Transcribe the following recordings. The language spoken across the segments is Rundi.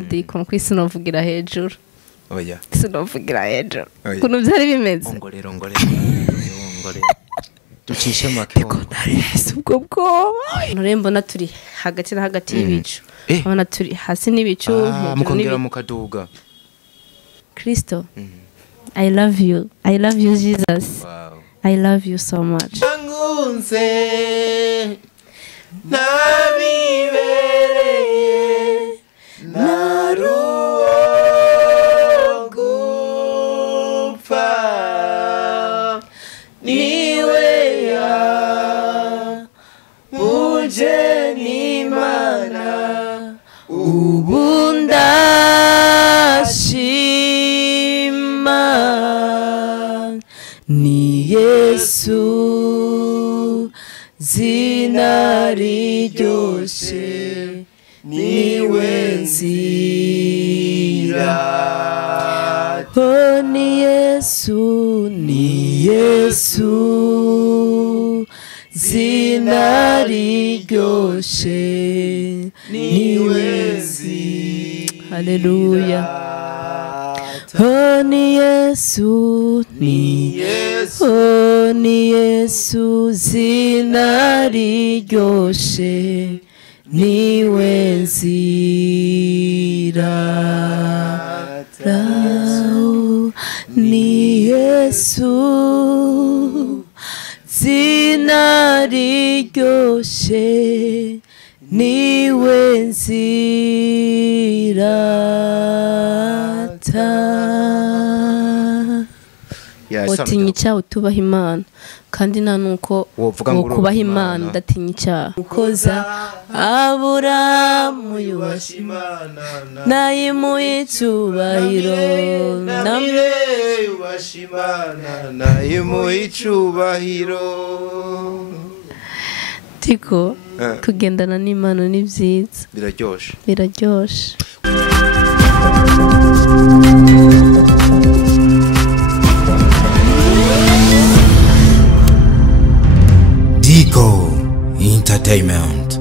Ndiko kwisi novugira hejuru. Oya. Sinovugira hejuru. Kuno byari bimeze. Ngorero. Ducishe make. Ubwo bwoba. Nurembo naturi hagati na hagati y'ibicu. Abana turi hasi n'ibicu. Mukongera mukaduga. Kristo. I love you. I love you, Jesus. Wow. I love you so much. Ngunze nabibereye naruwo gupfa niwe ya muje n'Imana ubundashima ni Yesu zina riryoshe niwe nzira oh ni Yesu zina riryoshe niwe nzira haleluya oh ni Yesu oh ni Yesu zina riryoshe niwe nzira ni Yesu zina riryoshe niwe nzira Watinya icyaha utubaha Imana kandi nta nuko kubaha Imana ndatinya icyaha ukoza Aburamu yubasha Imana nayimuha icubahiro namwe yubasha Imana nayimuha icubahiro tiko kugendana n'Imana ni byiza biraryoshe Entertainment.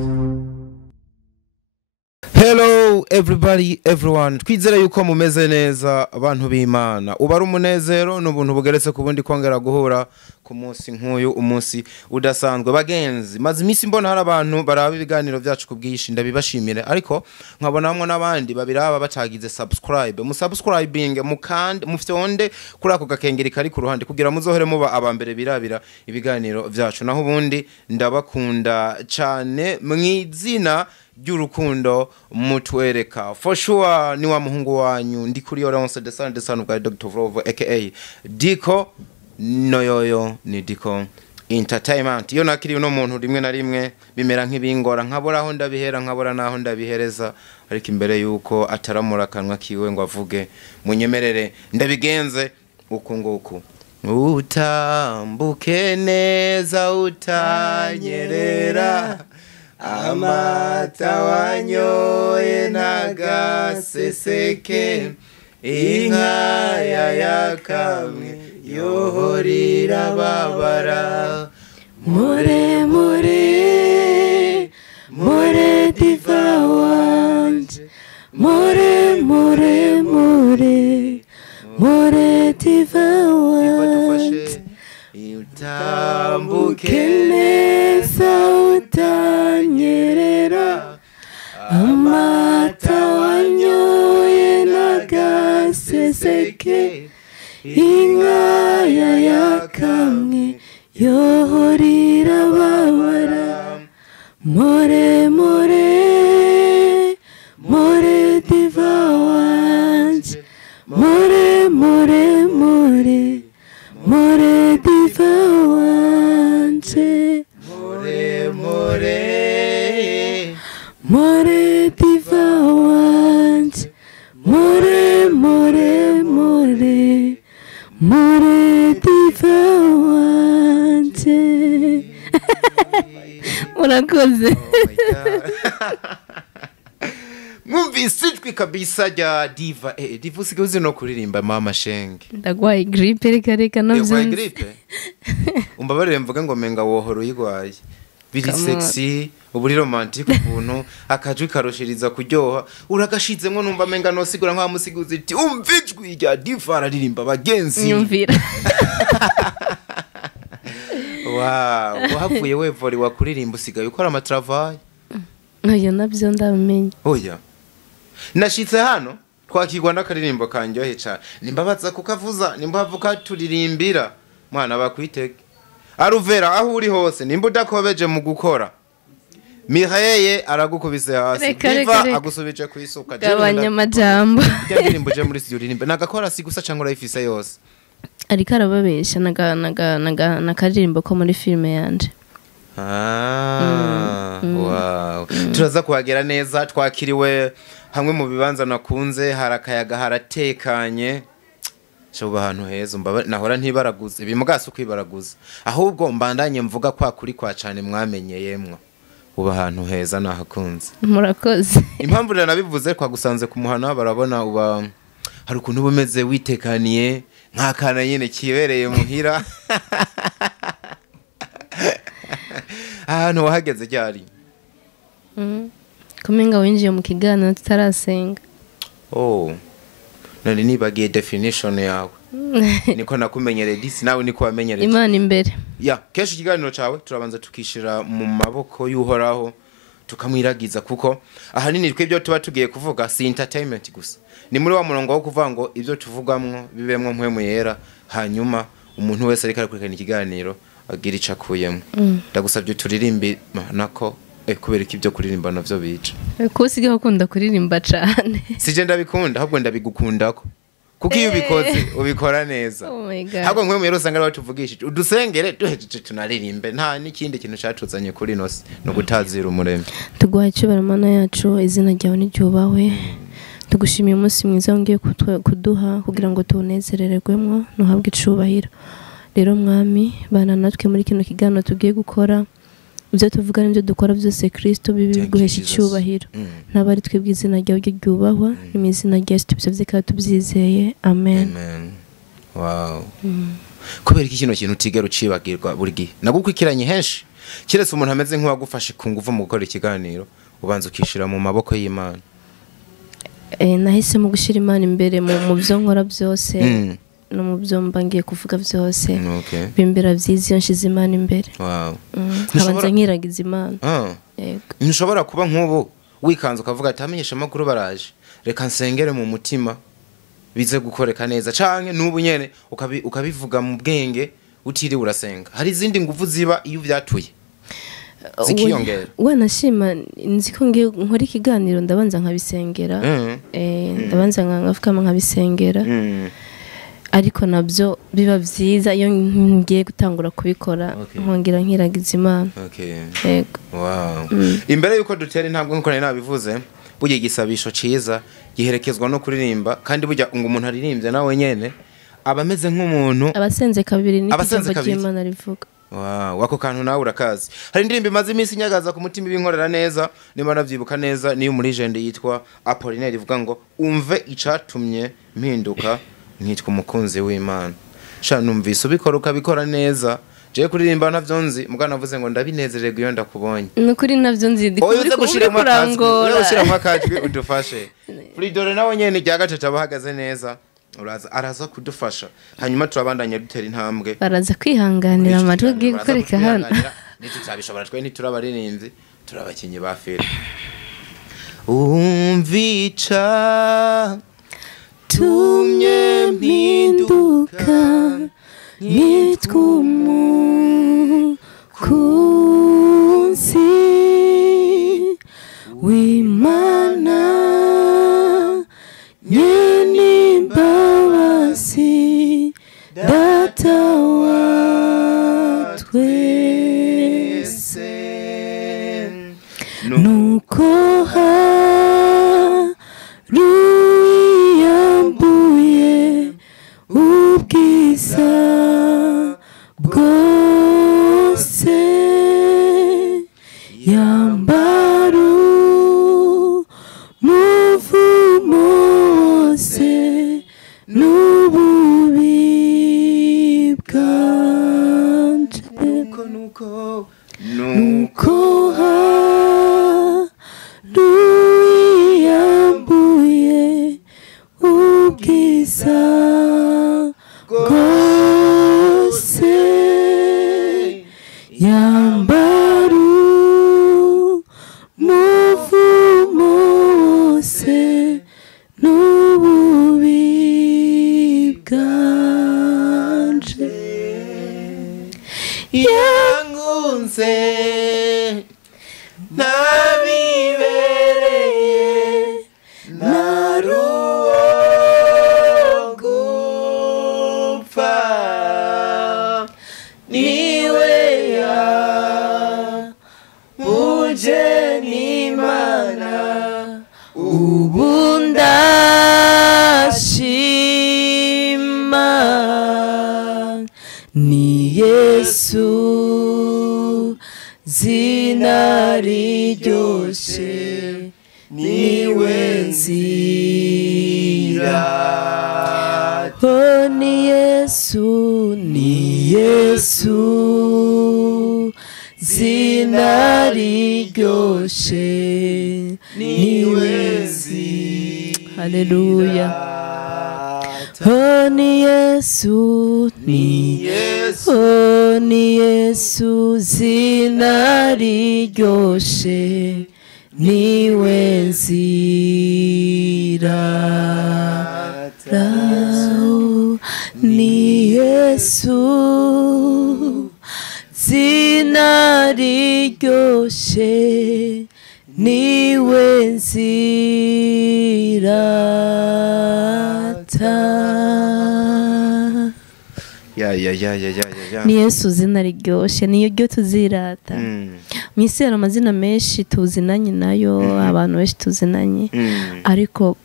Hello everyone twizera yuko mumeze neza abantu b'Imana ubara umunezero n'ubuntu bugeretse ku bundi kongera guhura ku munsi nk'uyu umunsi udasanzwe bagenzi maze imisi mbona hari abantu baraba ibiganiro byacu kubwiyishi ndabibashimire ariko nkabonamwe n'abandi babiraba batagize subscribe musubscribing mukande mufyonde kuri ako gakengeri kari ku ruhande kugira muzohere muba abambere birabira ibiganiro byacu naho ubundi ndabakunda cyane mwizina ry'urukundo mutwereka for sure ni wa muhungu wanyu ndi kuri Orange the son of Dr. Vrovo aka Diko noyoyo ni Diko Entertainment iyo nakiri uno muntu rimwe na rimwe bimera nk'ibingora nkabora aho ndabihera nkabora naho ndabihereza ariko imbere yuko ataramura kanwa kiwe ngo avuge munyemerere ndabigenze uko nguko utambuke neza utanyerera amata wanyoye nagaseseke inka yakamwe yohorira babara more diva wanje more diva wanje utambuke neza utanyerera amata wanyoye nagaseseke inka yakamwe yohorira babara more diva wanje more diva wanje more diva wanje more diva wanje murakoze mwumvise ijwi kabisa rya diva diva usigaye uzi no kuririmba mama shenge ndagwaye gripe reka navyo gripe umbabarire mvuga ngo menga wohoro uyigwaye biri sexy uburi romantique ukuntu akajwi karushiriza kuryoha uragashizemwo numva menga no sigura nka musiguzi iti umvijwi rya divara ririmba bagenzi nyumvira wow wavuye wevori wakuririmba usigaye ukora amatravail oya nabyo ndamenye oya nashitse hano twakirwa n'akaririmbo kanjyohe cyane nimbabaza kukavuza nimbavuka turirimbira mwana bakwitege aruvera aho uri hose nimba udakobeje mu gukora Mireye aragukubise hasi biva agusubije kwisuka gabanya amajambo ndirimbo je muri studio rimbe nagakora si gusa cyangwa urayifise yose ariko arababesha nakaririmbo ko muri filme yanje wow turaza kuhagera neza twakiriwe hamwe mu bibanza nakunze harakayaga haratekanye Shoba ahantu heza nahora ntibaraguze bimugase kwibaraguza ahubwo mbandanye mvuga kwa kuri kwa cyane mwamenyeyemwo uba ahantu heza nahakunze murakoze impamvu rero nabivuze kwa gusanze ku muhana barabona uba hari ukuntu bumeze witekaniye nk'akana nyene kibereye muhira ahantu wahageze cyari kumenga winjiye mu kiganiro tutarasenga none nibagiye definition yawe niko nakumenyereye disi nawe niko wamenyereye Imana imbere kenshi ikiganiro cawe turabanza tukishira mu maboko y'uhoraho tukamwiragiza kuko ahanini twebyo tuba tugiye kuvuga si entertainment gusa ni muri wa murongo wo kuvuga ngo ibyo tuvugamwo bibemwo mpwemu yera hanyuma umuntu wese ariko arakurikirana ikiganiro agira icakuyemo ndagusabye turirimbe nako kubera iki byo kuririmba navyo bica ko usigaye ukunda kuririmba cyane sije ndabikunda ahubwo ndabigukundako kuko iyo ubikoze ubikora neza ahubwo nkwe muyero usanga ari batuvugishije udusengere duhejeje tunaririmbe nta n'ikindi kintu cyatuzanye kuri nose no gutazira umurembe tuguhaye icyubahiro Mana yacu izina ryawe n'iryubahwe tugushimiye umunsi mwiza wongeye kuduha kugira ngo tunezerererwemo nuhabwe icubahiro rero mwami bana natwe muri kino kiganiro tugiye gukora ibyo tuvuga n'ibyo dukora byose Kristo bibi biguhesha icyubahiro ntabari twebwe izina ryawe ryubahwa mu izina rya Yesu tubisabye kandi tubyizeye amen wow kubera iki kino kintu utigera ucibagirwa buri gihe nagukwikiranye henshi kiretse umuntu ameze nk'uwagufashe ku nguvu mu gukora ikiganiro ubanza ukishira mu maboko y'Imana nahisemo gushyira Imana imbere mu byo nkora byose no mu byo mbangiye kuvuga byose bimbera byiza iyo nshize Imana imbere nkabanza nkiragiza Imana ntushobora kuba nk'ubu wikanze ukavuga ati amenyesha amakuru baraje reka nsengere mu mutima bize gukoreka neza canke n'ubu nyene ukabivuga mu bwenge utiri urasenga hari izindi nguvu ziba iyo vyatuye zikiyongera wanashima nziko ngiye nkora ikiganiro ndabanza nkabisengera ndabanza nkafukama nkabisengera ariko nabyo biba byiza iyo ngiye gutangura kubikora nkongera nkiragiza Imana yego imbere yuko dutera intambwe nkuko nari nabivuze burya igisabisho ciza giherekezwa no kuririmba kandi burya ngo umuntu aririmbye nawe nyene aba ameze nk'umuntu abasenze kabiri n'ijambo ry'Imana rivuga wako kantu nawe urakazi hari indirimbo imaze iminsi nyagaza ku mutima ibinkorera neza nimba navyibuka neza niyo muri jende yitwa Apollinaire ivuga ngo umve icatumye mpinduka nkitwa umukunzi w'Imana sha numvise ubikora ukabikora neza je kuririmba navyo nzi mugana navuze ngo ndabinezererwa iyo ndakubonye nukuri navyo nzi ndikuri kurangora ushira mu akajwi udufashe Fridore nawe nyene rya gatatu abahagaze neza araza kudufasha hanyuma turabandanya dutera intambwe baraza kwihanganira amajwi giye gukoreka hano nitutabishobora twe ntiturabaririmbyi turabakinyi ba filme umvica tumye mpinduka nitwa umukunzi w'Imana nyene imbabazi data wa twese nuko haruyambuye ubwiza bwose yambara umuvumo rwose yambara umuvumo wose n'ububi bwanje yangunze nabibereye naruwo gupfa niwe yamuje n'Imana ubu ndashima ni Yesu zina riryoshe niwe nzira oh ni Yesu zina riryoshe niwe nzira haleluya oh ni Yesu oh ni Yesu zina riryoshe niwe nzira ni Yesu zina riryoshe niwe nzira ni Yesu zina riryoshe niyo ryo tuzirata mwisi hari amazina menshi tuzinanye nayo abantu benshi tuzinanye ariko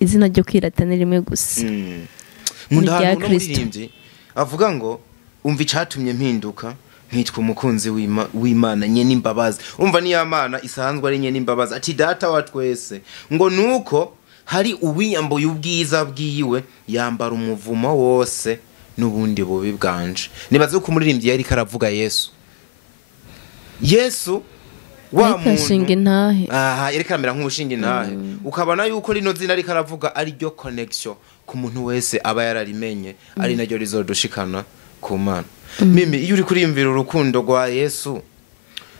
izina ryo kwirata ni rimwe gusa ni rya Kristo avuga ngo umva icatumye mpinduka nkitwa umukunzi w'Imana nye n'imbabazi umva ni Imana isanzwe ari nye n'imbabazi ati data wa twese ngo nuko hari uwiyambuye ubwiza bwiwe yambara umuvumo wose n'ubundi bubi bwanje nibaze ko umuririmbyi yari karavuga Yesu wa muntu intahe yari karamera nk'umushinga intahe ukabona yuko rino zina ari karavuga ari ryo connection ku muntu wese aba yararimenye ari naryo rizodushikana ku Mana mimi iyo uri kurimvira urukundo rwa Yesu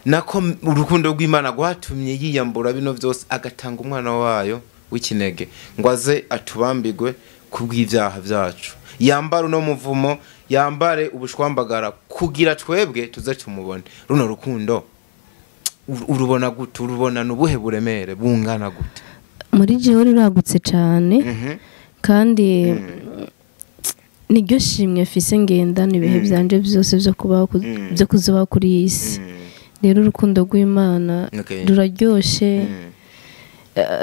nako urukundo rw'Imana rwatumye yiyambura bino byose agatanga umwana wayo w'ikinege ngo aze atubambigwe kubw'ivyaha byacu yambara uno muvumo yambare ubushwambagara kugira twebwe tuze tumubone runo rukundo urubona gute urubona nubuhe buremere bungana gute muri jewe ruragutse cyane kandi niryo shimwe fise ngendana ibihe byanje byose byo kubaho byo kuzoba kuri iyi si rero urukundo rw'Imana ruraryoshe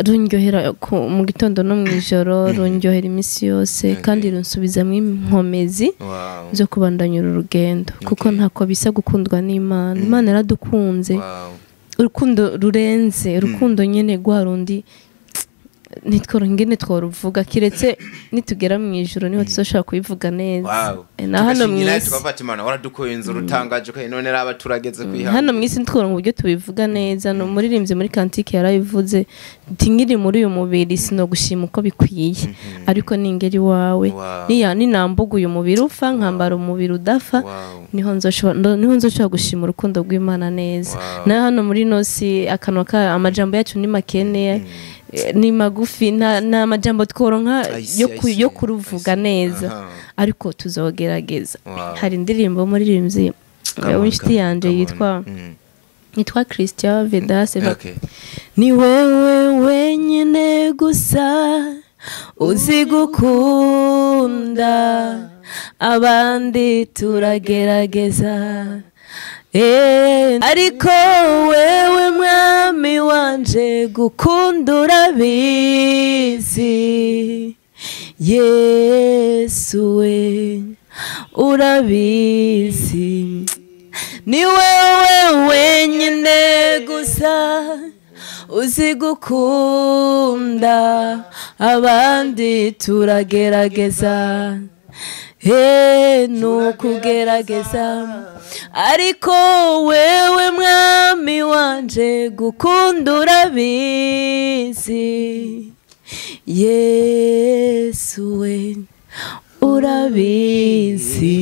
runyohera mu gitondo no mwijoro runyohera imisi yose kandi runsubizamwo inkomezi zo kubandanya urugendo kuko ntako bisa gukundwa n'Imana Imana yaradukunze urukundo rurenze urukundo nyene rwa rundi ngene tworuvuga kiretse nitugera mu ijuru niho tuzoshaka kubivuga neza na hano mwisi twafata Imana waradukoyenza rutangaje ko none raba turageze kwihana hano mwisi ntworo mu buryo tubivuga neza no muririmbye muri kantike yarabivuze tingiri muri uyu mubiri sino gushima uko bikwiye ariko ningeri wawe ninambuga uyu mubiri ufa nkambara umubiri udafa niho nzoshobora gushima urukundo rw'Imana neza na hano muri nosi akanwa ka amajambo yacu ni makene ni magufi na majambo tworonka yo kuruvuga neza ariko tuzogerageza hari indirimbo muririmbyi w'inshuti yanje yitwa Christian Vedas ni wewe wenyine gusa uzi gukunda abandi turagerageza ariko wewe mwami wanje gukunda urabizi Yesu we urabizi ni wewe wenyine gusa uzi gukunda abandi turagerageza nukugerageza ariko wewe mwami wanje gukunda urabizi Yesu Yesu we urabizi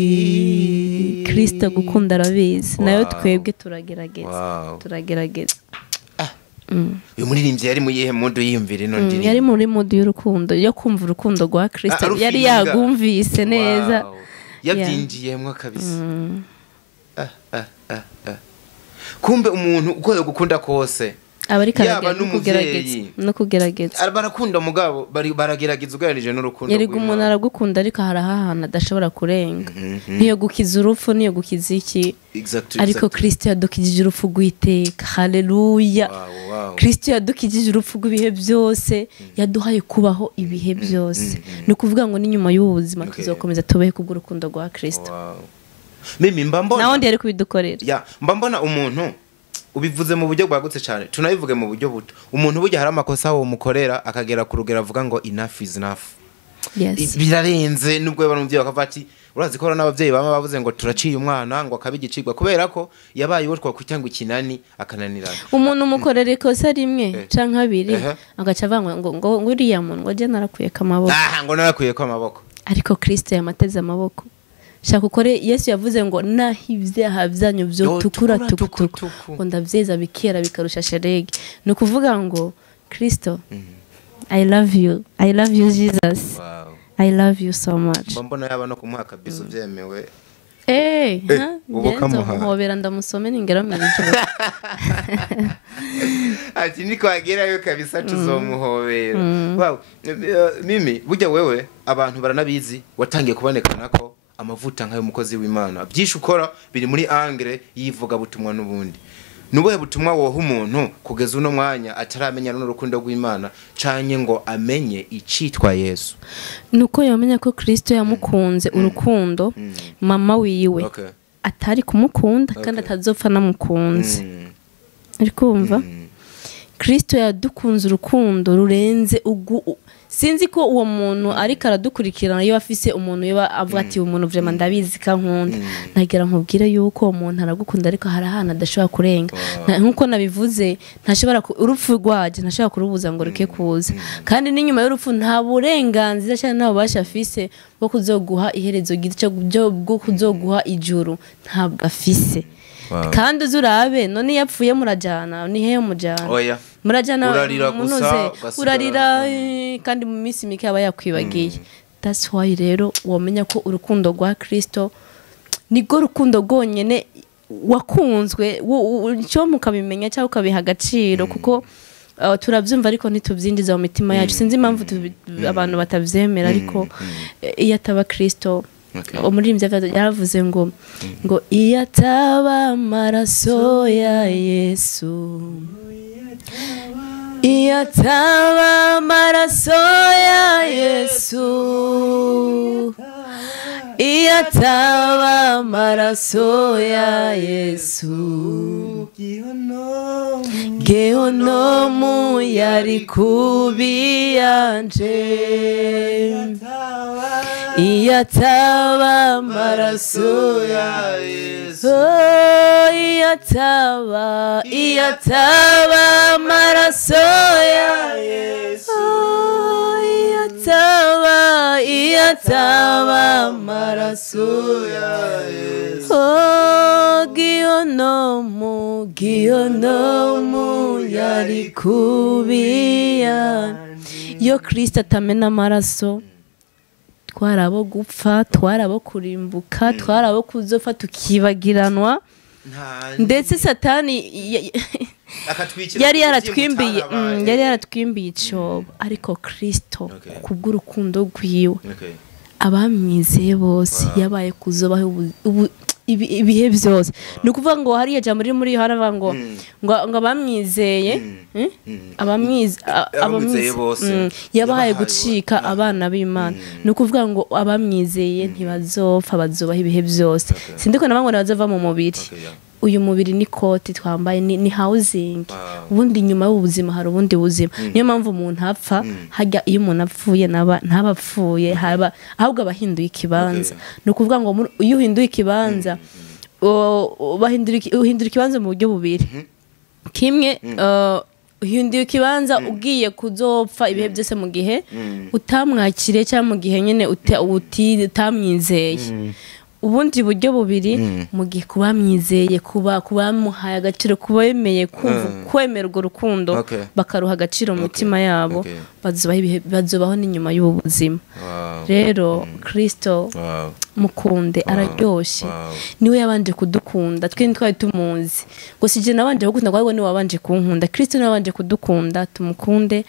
Kristo gukunda arabizi nayo twebwe turagerageza uyu muririmbyi yari mu yihe mudu yiyumvira ino ndirimbo yari muri mudu y'urukundo yo kumva urukundo rwa Kristo yari yagumvise neza yabyinjiyemwo kabisa kumbe umuntu uko gukunda kose yaba no kugerageza barakunda mugabo baragerageza uganirije n'urukundo yeriga umuntu aragukunda ariko harahahana adashobora kurenga niyo gukiza urupfu niyo gukiza iki ariko Kristo yadukijije urupfu rw'iteka haleluya Kristo yadukijije urupfu rw'ibihe byose yaduhaye kubaho ibihe byose ni kuvuga ngo n'inyuma y'ubu buzima tuzokomeza tubeho kubw'urukundo rwa Kristo mimi mbambona naho ndi ari kubidukorera mbambona umuntu ubivuze mu buryo bwagutse cyane tunabivuge mu buryo buto umuntu burya hari amakosa wo mukorera akagera ku rugero avuga ngo enough is enough birarenze nubwo barumvye bakavuga ati urazi ko n'abavyeyi bama bavuze ngo turaciye umwana ngo akabigicirwa kubera ko yabaye wo twakwica ngo ikinani akananirana umuntu mukorera ikosa rimwe canke abiri agaca avanga ngo uriya muntu ngo je narakuye kamaboko ngo narakuye kamaboko ariko Kristo yamateze amaboko shaka ukore Yesu yavuze ngo nahivyaha byanyu byo tukura tukutuku ngo ndavyeza bikera bikarusha sherege no kuvuga ngo Kristo I love you Jesus I love you so much mbona yaba no kumuha kabisa vyemewe muhobera ndamusome ningera mu ijoro ati niko agerayo kabisa tuzomuhobera wow mimi burya wewe abantu baranabizi watangiye kubonekana ko amavuta nkayo mukozi w'Imana byinshi ukora biri muri angre yivuga butumwa n'ubundi nubuhe butumwa woha umuntu kugeza uno mwanya ataramenya n'urukundo rw'Imana canye ngo amenye icitwa Yesu nuko yamenya ko Kristo yamukunze urukundo mama wiwe atari kumukunda kandi atazopfa namukunze ariko umva Kristo yadukunze urukundo rurenze sinzi ko uwo muntu ariko aradukurikirana iyo afise umuntu yoba avuga ati umuntu vraiment ndabizi kankunda nagera nkubwire yuko umuntu aragukunda ariko harahana adashobora kurenga nkuko nabivuze ntashobora urupfu rwaje ntashobora kurubuza ngo reke kuza kandi n'inyuma y'urupfu nta burenganzira cyane nabo bashafise bwo kuzoguha iherezo gice bwo kuzoguha ijuru ntabwo afise kandi uzurabe none yapfuye murajana ni heyo mujana murajana urarira kandi mu minsi mike aba yakwibagiye that's why rero wamenya ko urukundo rwa Kristo nigo rukundo gonyene wakunzwe cyo mukabimenya cyangwa ukabiha agaciro kuko turabyumva ariko ntitubyinjiza mu mitima yacu sinzi impamvu abantu batavyemera ariko iyo ataba Kristo umuririmbyi yaravuze ngo iyo ataba amaraso ya Yesu iyo ataba amaraso ya Yesu iyo ataba amaraso ya Yesu gehonomu yari kubi yanje iyo ataba amaraso ya Yesu iyo ataba amaraso ya Yesu iyo ataba amaraso ya Yesu gehonomu yari kubiya yo Kristo atamena amaraso twarabo gupfa twarabo kurimbuka twarabo kuzopfa tukibagiranwa ndetse satani yari yaratwimbiye icobo ariko Kristo kubw'urukundo rwiwe abamwizeye bose yabaye kuzobaho ibihe byose ni ukuvuga ngo hariya jambo riri muri haravuga ngo abamwizeye bose yabahaye gucika abana b'Imana ni ukuvuga ngo abamwizeye ntibazopfa bazobaho ibihe byose sindiko nabangwa bazova mu mubiri uyu mubiri ni koti twambaye ni housing ubundi nyuma y'ubuzima hari ubundi buzima niyo mpamvu umuntu apfa hajya iyo umuntu apfuye ntabapfuye haba ahubwo abahinduye ikibanza ni ukuvuga ngo iyo uhinduye ikibanza uhindura ikibanza mu buryo bubiri kimwe uhinduye ikibanza ugiye kuzopfa ibihe byose mu gihe utamwakiriye cyangwa mu gihe nyene utamwizeye ubundi buryo bubiri mu gihe kuba mwizeye kuba muhaye agaciro kuba yemeye kwemera urwo rukundo bakaruha agaciro mu mitima yabo bazobaho n'inyuma y'ubuzima rero Kristo mukunde araryoshe niwe yabanje kudukunda twe ntitwari tumuzi ngo sije nabanje gukunda kwa niwe wabanje kunkunda Kristo niwe wabanje kudukunda tumukunde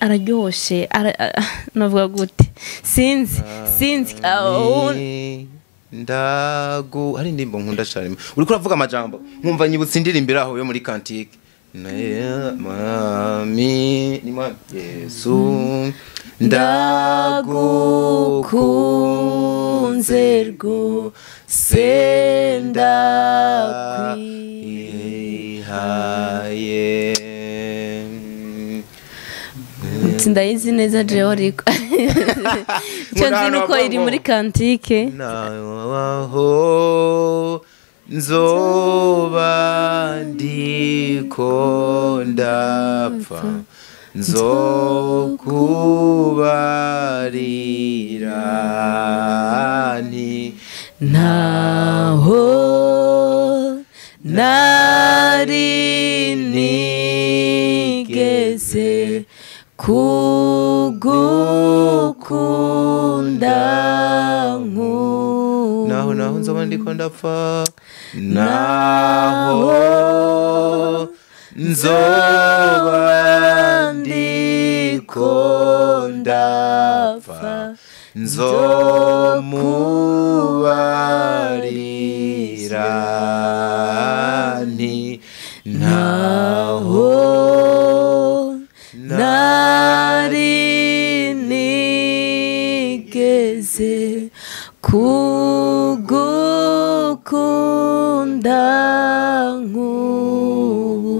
araryoshe navuga gute sinzi hari indimbo nkunda cyane uri kuravuga amajambo nkumva nyibutse indirimbo aho yo muri kantike mami ni mami Yesu ndagukunze rwose ndakwihaye ndayizi neza jewe ariko cyo nzi nuko iri muri kantike naho nzoba ndiko ndapfa nzokubarira nti naho nari nigeze kugukunda naho nzoba ndiko ndapfa naho nzoba ndiko ndapfa nzomubarira nti naho nari nigeze kugukunda nk'ubu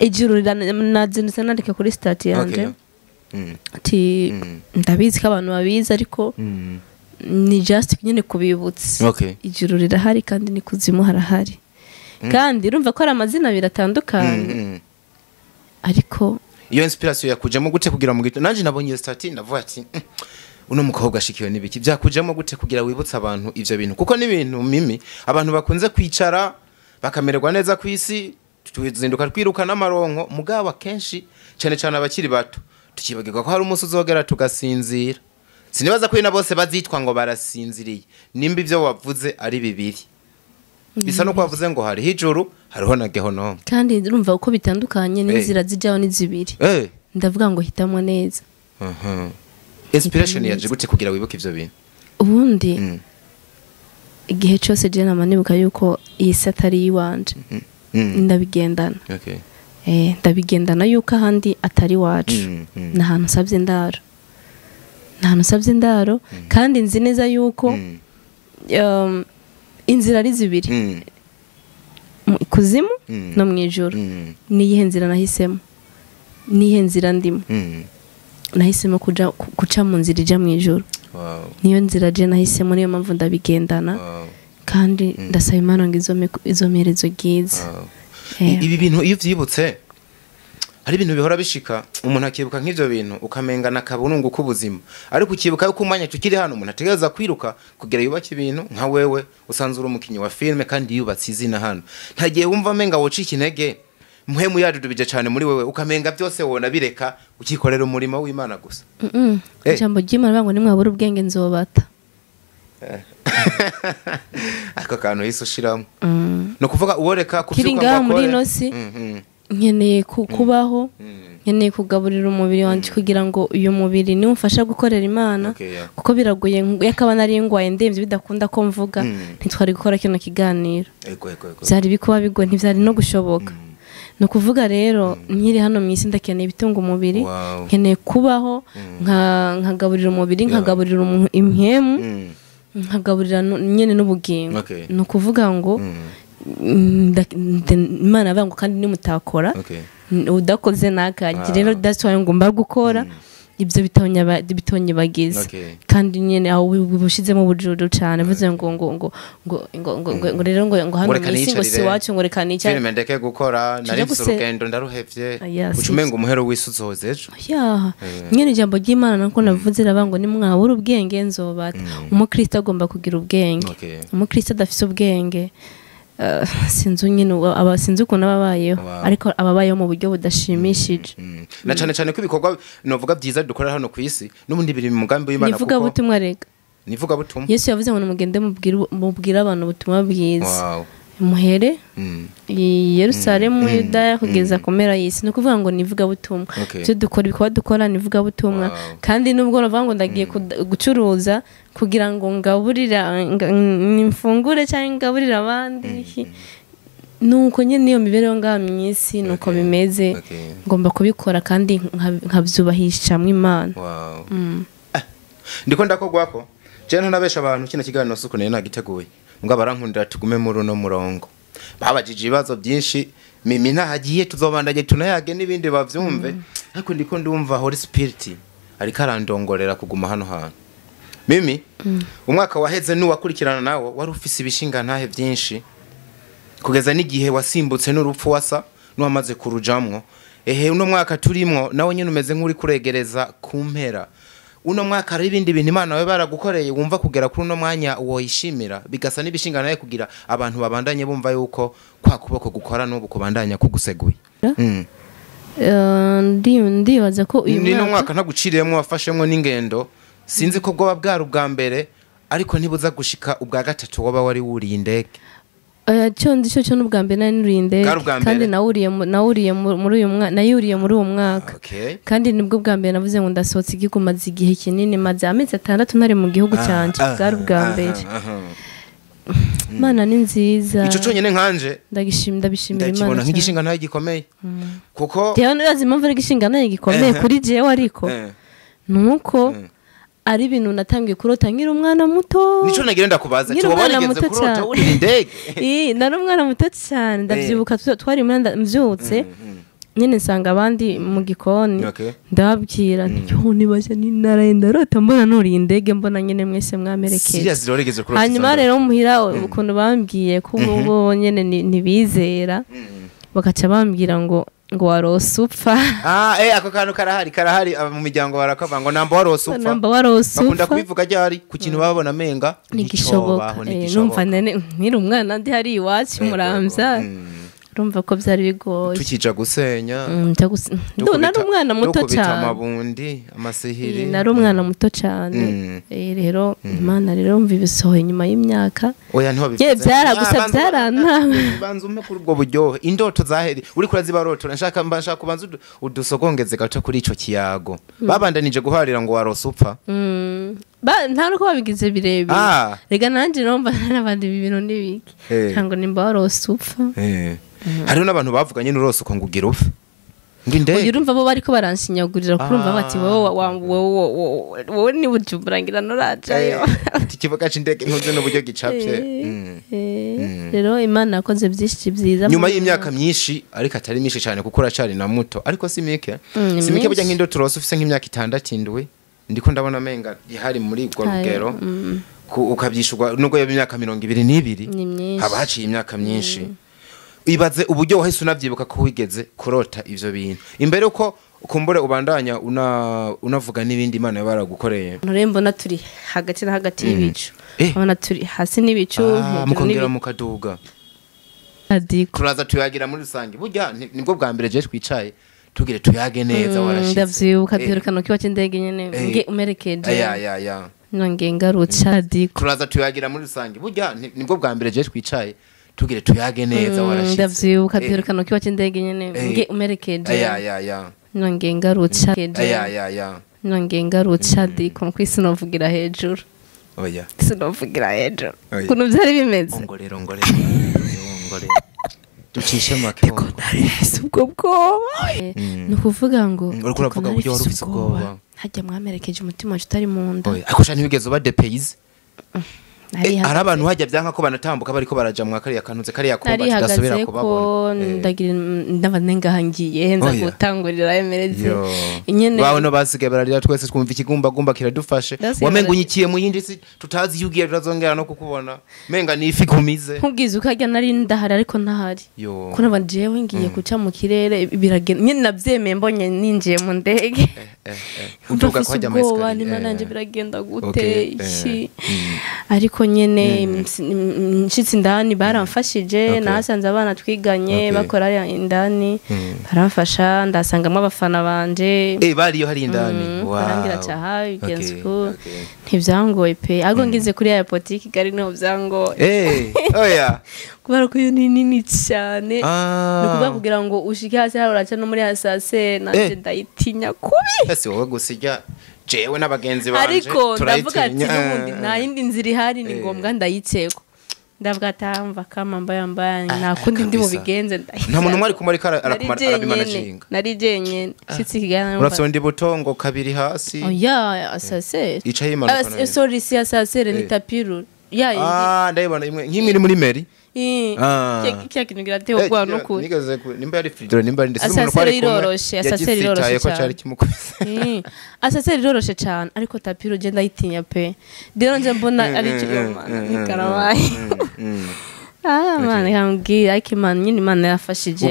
ijuru nazindutse nandika kuri stati yanje ati ndabizi ko abantu babizi ariko ni just nyine kubibutsa ijuru rirahari kandi ni kuzimu harahari kandi urumva ko ari amazina abiri atandukanye ariko iyo inspiration yakujemo gute kugira mu gito nanje nabonye stati ndavuga ati uno mukobwa ashikiwe nibiki byakujemo gute kugira wibutsa abantu ivyo bintu kuko ni ibintu mimi abantu bakunze kwicara bakamererwa neza ku isi tuzinduka twiruka n'amaronko mugabo kenshi cyane cyane abakiri bato tukibagirwa ko hari umunsi uzogera tugasinzira sinibaza ko ina bose bazitwa ngo barasinziriye nimba ivyo wavuze ari bibiri bisa no kwavuze ngo hari hijuru hariho na gehonomo kandi urumva uko bitandukanye n'inzira zijyaho n'izibiri ndavuga ngo hitamo neza inspiration yaje gute kugira wibuke ivyo bintu ubundi igihe cyose je namanibuka yuko iyi satari yiwanje ndabigendana ndabigendana yuko ahandi atari wacu nahantu nsabye ndaro kandi nzi neza yuko inzira ari zibiri kuzimu no mwijuru niyihe nzira nahisemo niyihe nzira ndimo nahisemo kuca mu nzira ija mwijuru niyo nzira je nahisemo niyo mpamvu ndabigendana kandi ndasaba Imana ngo izomerezo giza ibi bintu iyo vyibutse hari ibintu bihora bishika umuntu akibuka nk'ivyo bintu ukamengana kabunungu kubuzima ariko ukibuka yuko umwanya tukiri hano umuntu ategereza kwiruka kugira yubake ibintu nka wewe usanzura umukinyi wa filme kandi yubatse izina hano ntagiye wumva menga wocika intege muhemu yadudubije cyane muri wewe ukamenga byose wona bireka ukikorera umurimo w'Imana gusa ijambo ry'Imana bango nimwe abura ubwenge nzobata ako kantu yisushiramo no kuvuga uworeka kuvyuka muri nosi nkeneye kubaho nkeneye kugaburira umubiri wanje kugira ngo uyu mubiri ni umfasha gukorera Imana kuko biragoye yakaba nari ngwaye ndemvye bidakunda ko mvuga ntitwari gukora kino kiganiro byari bikuba bigo ntivyari no gushoboka no kuvuga rero nkiri hano mwisi ndakeneye ibitunga umubiri nkeneye kubaho nkagaburira umubiri nkagaburira impemu nkagaburira nyene n'ubugingo no kuvuga ngo Imana avango kandi nimutakora udakoze nakaje rero that's why ngomba gukora ibyo bitonye bagize kandi nyene aho bushizemo ubujuju cyane vuze ngo rero ngo hano mwisi ngo si wacu ngo reka nica filime ndeke gukora nari mfite urugendo ndaruhevye ucumenga umuhero wisuzoze ejo nyene ijambo ry'Imana nako navuze rabango ni mwabura ubwenge nzobata umukristo agomba kugira ubwenge umukristo adafise ubwenge sinzi nyine sinzi ukuntu ababayeho ariko ababayeho mu buryo budashimishije na cyane ko ibikorwa novuga byiza dukorera hano ku isi n'ubundi biri mu mugambi w'Imana kuko nivuga butumwa rega nivuga butumwa Yesu yavuze ngo mugende mubwira abantu ubutumwa bwiza muhere Yerusalemu Yudaya kugeza komera y'isi no kuvuga ngo nivuga butumwa cyo dukora ibikwa dukora nivuga butumwa kandi nubwo navuga ngo ndagiye gucuruza kugira ngo ngaburira nimfungure cyangwa ngaburira abandi nuko nyine niyo mibereho ngamyisi nuko bimeze ngomba kubikora kandi nkabyubahisha mu Imana ndiko ndakogwako je ntanabesha abantu kino kiganiro suko nene nagiteguye ngo barankundira tugume muri uno murongo babajije ibibazo byinshi mimi ntahagiye tuzobandanye tunayage n'ibindi bavyumve ariko ndiko ndumva Holy Spirit ariko arandongorera kuguma hano hantu mimi umwaka waheze n'uwakurikirana nawo wari ufise ibishinga ntahe byinshi kugeza n'igihe wasimbutse n'urupfu wasa n'uwamaze kurujamwo uno mwaka turimwo nawe nyine umeze nk'uri kuregereza kumpera uno mwaka ari ibindi bintu Imana we baragukoreye wumva kugera kuri uno mwanya woyishimira bigasa n'ibishinga naye kugira abantu babandanye bumva yuko kwa kuboko gukora n'ubu kubandanya kuguseguye ndibaza ko uyu mwaka ntaguciriyemo wafashemwo n'ingendo sinzi ko bwo bwari ubwa mbere ariko ntibuza gushika ubwa gatatu waba wari wuriye indege cyo ndicyo n'ubwa mbere nari nuriye indege kandi nayuriye muri uwo mwaka kandi nibwo bwa mbere navuze ngo ndasohotse igikumaze igihe kinini maze amezi 6 ntari mu gihugu cyanje bwari ubwa mbere Imana ni nziza ico cyonyene nkanje ndabishimira Imana nk'igishinga nayo gikomeye kuko jewe nurazi impamvu ari igishinga nayo gikomeye kuri jewe ariko nuko ari ibintu natangiye kurota nkiri umwana muto nico nagira ndakubaza cyo barigeze kurota uri indege nari umwana muto cyane ndavyibuka twari muri mvyutse nyine nsanga abandi mu gikoni ndababwira nibaje ninaraye ndarota mbona nuri indege mbona nyine mwese mwamerekeje hanyuma rero muhira ukuntu bambwiye ko ubu nyine ntibizera bakaca bambwira ngo warose upfa ako kantu karahari mu miryango barakava ngo namba warose upfa bakunda kubivuga ryari ku kintu babona menga nigishoboka numva nkiri umwana ndi hari iwacu muramvya urumva ko byari bigoye tukija gusenya nari umwana muto cyane amabundi amasihiri nari umwana muto cyane rero Imana rero umva ibisohoye nyuma y'imyaka oya ntiho bivuze byaragusa byarantanga banza umpe kuri ubwo buryohe indoto zaheri uri kurazibarotora nshaka kubanza udusogongeze gato kuri ico kiyago babandanije guharira ngo warose upfa nta nuko babigize birebire rega nanje nomba n'abandi ibintu n'ibiki ntango nimba warose upfa hariho n'abantu bavuganye n'urose uko ngugira upfa ndinde urumva bo bariko baranshinyagurira kurumva bati wowe ni bujuburangira norajayo ikivuga c'indege ntuze n'uburyo gicapye rero Imana yakoze byinshi byiza nyuma y'imyaka myinshi ariko atari myinshi cyane kuko uracari na muto ariko simike burya nk'indoto urose ufise nk'imyaka 6 ndiko ndabona menga ihari muri ubwo rugero ukabyishurwa nubwo y'imyaka 22 haba haciye imyaka myinshi ibaze uburyo wahise unavyibuka ko wigeze kurota ivyo bintu imbere uko kumbure ubandanya unavuga n'ibindi Imana yabaragukoreye nurembo naturi hagati na hagati y'ibicu abana turi hasi n'ibicu mukongera mukaduga turaza tuyagira muri rusange burya nibwo bwa mbere je twicaye tugire tuyage neza warashitse ndavyibuka duherukana kiwa c'indege nyene nge umerekeje ya nonge ngarutsa turaza tuyagira muri rusange burya nibwo bwa mbere je twicaye tugire tuyage neza warashitse ndavyibuka duherukana kiwa c'indege nyene nge umerekeje ya nonge ngarutsa nonge ngarutsa diko kwisi novugira hejuru oya sinovugira hejuru kuno byari bimeze ngorero ducishe make ngo narese ubwo bwoba no kuvuga ngo uriko uravuga uburyo wari ufite ubwoba hajya mwamerekeje umutima wacu utari mu nda akusha ntibigeze uba depays hari abantu hajya byanka ko banatambuka bariko baraja mu kariya kantuze kariya komba kidasubira kubabona ndagira ndabanengahangiye nza gutangurira emereze nyene bawe no basigaye bararira twese twumva ikigumbagumba kiradufashe wamenga unyikiye mu yindi si tutazi yugiye turazongera no kukubona menga nifi kumize nkubwiza ukajya nari ndahari ariko ntahari ko nabajewe ngiye guca mu kirere biragenda nyene navyemeye mbonye ninjiye mu ndege uvuga ko hajya amaskari ni nanje biragenda gute iki ariko nyene nshitsi indani baramfashije nasanze abana twiganye bakora indani baramfasha ndasangamwe abafana banje bari yo hari indani barangira cyaha igenzeko ntivyangoye pe ago ngize kuri airport Kigali no vyangoye oya kubera ko ni nini cyane nukuvuga kugira ngo ushike hasi haraca no muri asase nanje ndayitinya kubi ese wowe gusijya jewe n'abagenzi banje ariko ndavuga ati n'ubundi nta yindi nzira ihari ni ngombwa ndayitseko ndavuga atamva kama mbaya nta kundi ndi mu bigenze nta muntu mwari kumari arabimanajinga nari jenyene shitsi kigana urafite ndi butongo kabiri hasi oya asase ica yimanuka sorry si asase ni tapiru ya ndayibona imwe nk'imiri muri meri kya kintu giratewe kwa nukuri nigeze nimba ari fridore nimba ari ndetse umuntu kwari iroroshe asase iroroshe ko cyari kimukubise asase iroroshe cyane ariko tapiro je ndayitinya pe rero nje mbona ari kiromana ni karabaye man yambwira ariko man nyine man yafashije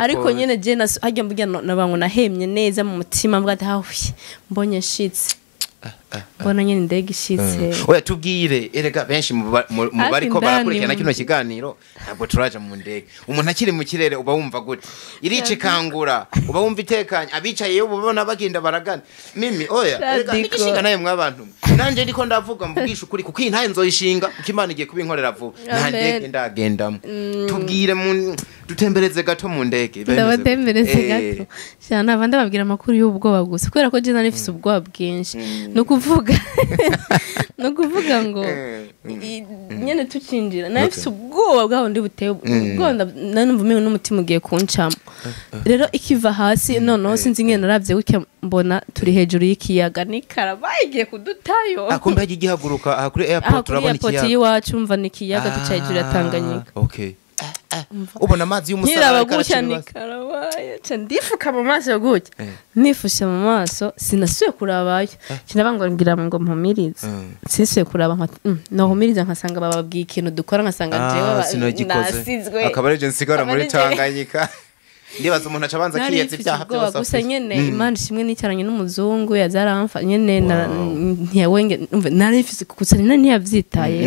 ariko nyine je hajya mbujya nabango nahemye neza mu mutima mbwa ati mbonye shitse mbona nyine ndege ishitse oya tubwire erega benshi mu bariko barakurikirana kino kiganiro ntabwo turaje mu ndege umuntu akiri mu kirere uba wumva gute irice kangura uba wumva itekanye abicaye yo ubona bagenda baragana mimi oya erega igishinga naye mwabantu nanje ndiko ndavuga mvugisha ukuri kuko intahe nzoyishinga ukimana igiye kubinkorera vuba nta ndege ndagendamo tubwire dutembereze gato mu ndege ndabatembereze gato cyane abandi babwira amakuru y'ubwoba gusa kubera ko je narifise ubwoba bwinshi no kuvuga ngo nyene tucinjira narifise ubwoba bwaho ndi buteye ubwoba nanumva umenye n'umutima ugiye kuncamo rero ikiva hasi noneho sinzi ngene naravye gutya mbona turi hejuru y'ikiyaga ni karabaye igiye kudutayo akumbe hagiye gihaguruka kuri airport turabona ikiyaga airport yiwacu umva ni ikiyaga tucaye hejuru ya Tanganyika okay ubona amazi y'umusarara karacibwa karabaye ndifuka mu maso gutya nifusha mu maso sinasuye kurabayo kinabangira ngo mpumirize sinsuye kuraba no humiriza nkasanga bababwiye ikintu dukora nkasanga jewe nasizwe akabareje nsigara muri Tanganyika ndibaza umuntu acabanza kiyetse ibyaha byose gusa nyene imana ishimwe n'icyaranye n'umuzungu yazaramfa nyene ntiyawenge narifise kukusana ntiyavyitaye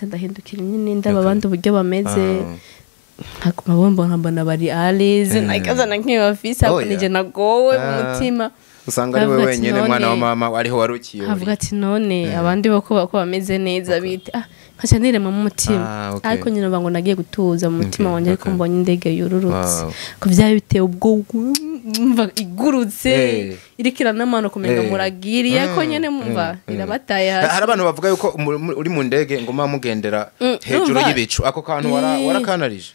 ndahindukira nyine ndaba abandi uburyo bameze nkaguma bomba nkambona bari alize nakazana nk'ibafise aho nije nagowe mu mutima usanga ari we wenyene mwana wa mama ariho warukiye avuga ati none abandi bako bameze neza bite nkaca nirema mu mutima ariko nyine bango nagiye gutuza mu mutima wanje ariko mbonye indege yururutse ko vyaye biteye ubwo mva igurutse irikira namano kumenga muragiriye ko nyene mumva irabataye hari abantu bavuga yuko uri mu ndege ngo mugendera hejuru y'ibicu ako kantu warakanarije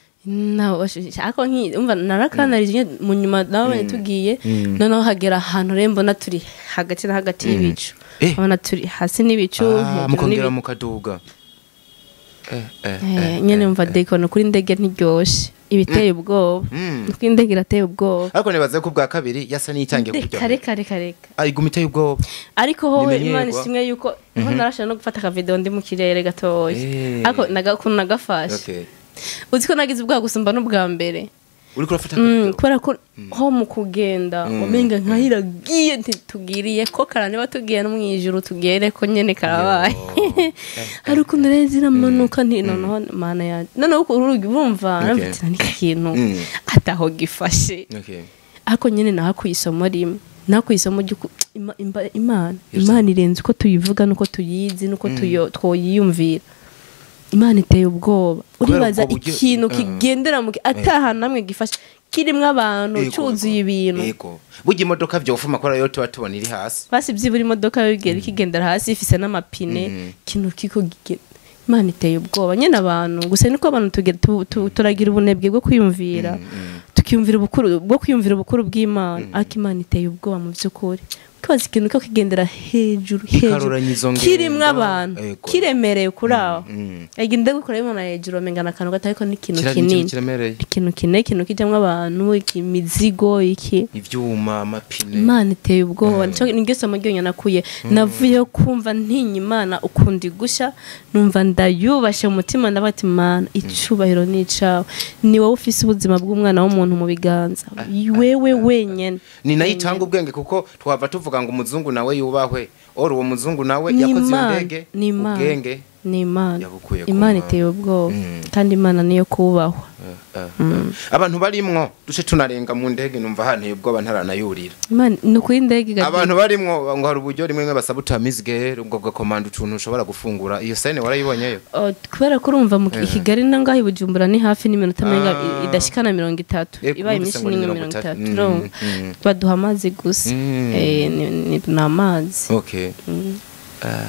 ako umva narakanarije mu nyuma nabanye tugiye noneho hagera ahantu rembo na turi hagati na hagati y'ibicu abana turi hasi n'ibicu mukongera mukaduga nyene mva dekono kuri ndege ntiryoshe ibiteye ubwoba kuri ndege irateye ubwoba ariko nibaze ko bwa kabiri yasa n'itangiye kujya kare ayiguma iteye ubwoba ariko ho Imana ishimwe yuko ho narashaka no gufata ka video ndi mu kirere gatoya ariko nagakuna nagafashe uziko nagize ubwa gusumba n'ubwa mbere uri kurafata kubera ko ho mu kugenda umenga nkahiragiye ntitugiriye ko karane batugiye no mwijuru tugere ko nyene karabaye ariko ndarezira manuka nti noneho mana ya noneho urugi bumva nafite n'ikintu ataho gifashe ariko nyene nahakuyisomo rimwe nakuyisomo imana irenze uko tuyivuga nuko tuyizi nuko twoyiyumvira imana iteye ubwoba uribaza ikintu kigendera mu ataha namwe gifasha kirimwe abantu cyuzuye ibintu yego burya imodoka byofuma kora yo tuba tubona iri hasi basi byibura imodoka kigendera hasi ifise n'amapine kintu kiko imana iteye ubwoba nyene abantu gusa niko abantu turagira ubunebwe bwo kwiyumvira tukiyumvira ubukuru bwo kwiyumvira ubukuru bw'Imana ariko imana iteye ubwoba mu by'ukuri twazi ikintu ko kigendera hejuru kirimwe abantu kiremereye kuri aho agende gukora ibona hejuru amengana akantu gatariko n'ikintu kinini ikintu kinini ikintu kijamwe abantu imizigo iki ivyuma amapine Imana iteye ubwoba nico ningese mu ryo nakuye navuye kumva ntinyi Imana ukundi gusha numva ndayubashe umutima ndabati Imana icubahiro nicawe ni wowe ufise ubuzima bw'umwana w'umuntu mu biganza wewe wenyene ni nayo itanga ubwenge kuko twava tuvuga ngo umuzungu nawe yubahwe uwo muzungu nawe yakoze indege ubwenge ni Imana iteye ubwoba kandi Imana niyo kubahwa abantu barimwo duce tunarenga mu ndege numva hanteye ubwoba ntaranayurira Imana nuko indege abantu barimwo ngo hari uburyo rimwe basaba utamizge ubwo gakomanda utuntu ushobora gufungura iyo sene warayibonyeyo kubera ko urumva mu Kigali nangaho Bujumbura ni hafi n'iminota menga idashikana 30 ibaye imisi n'imwe 30 baduha amazi gusa ni amazi okay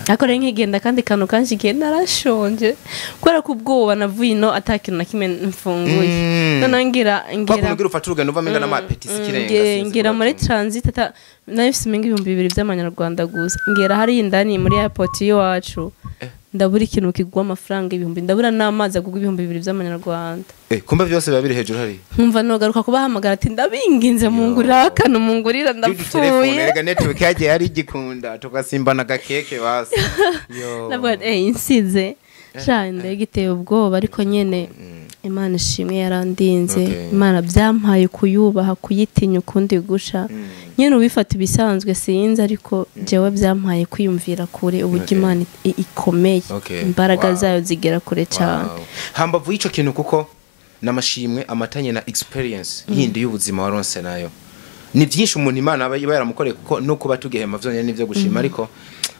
akora nkigenda kandi kano kanshi genda arashonje kubera ko ubwoba navuye ino atakintu na kimwe mfunguye none ngira bakumbwira ufata urugendo uva menga n'amapeti sikirenga ngira muri transit nafise menga 2000 by'amanyarwanda gusa ngira hari indani muri airport yacu ndabura ikintu kigwa amafaranga 1000 ndabura n'amazi agugwa 2000 by'amanyarwanda kumba byose biba biri hejuru hari nkumva nogaruka kubahamagara ati ndabinginze mungurira kana mungurira ndapfuye rega network yaje yari igikunda tukasimbana gakeke basi nabwo insize cyane giteye ubwoba ariko nyene Imana ishimwe yarandinze Imana byampaye kuyubaha kuyitinya ukundi gusha nyene ubifata ibisanzwe sinzi ariko jewe byampaye kwiyumvira kure uburyo Imana ikomeye imbaraga zayo zigera kure cyane hambavu ico kintu kuko namashimwe amatanye na experience yindi y'ubuzima waronse nayo ni byinshi umuntu Imana aba yaramukoreye kuko no kuba tugehema vyonyene nivyo gushima ariko